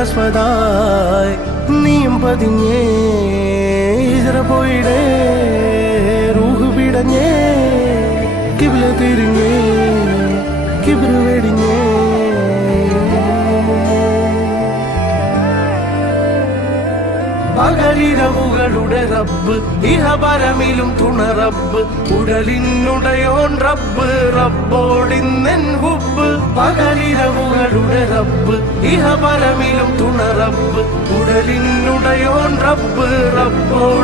അനസ്വതായി നീം പതിഞ്ഞേ. ഇതറ പോയിടേ റൂഹ് പിടഞ്ഞേ. കിബില തിരിഞ്ഞേ കിബില വെടിഞ്ഞേ. പകരിരവുകളുടെ റബ്ബ് ഇഹപരമിലും തുണ റബ്ബ് ഉടലിനുടയോൻ റബ്ബ് റബ്ബോടിന്നെൻ ഹുബ് പകരിരവുകളുടെ റബ്ബ്. ഇഹപരമിലും തുണ റബ്ബ്. ഉടലിനുടയോൻ റബ്ബ് ഹുബ്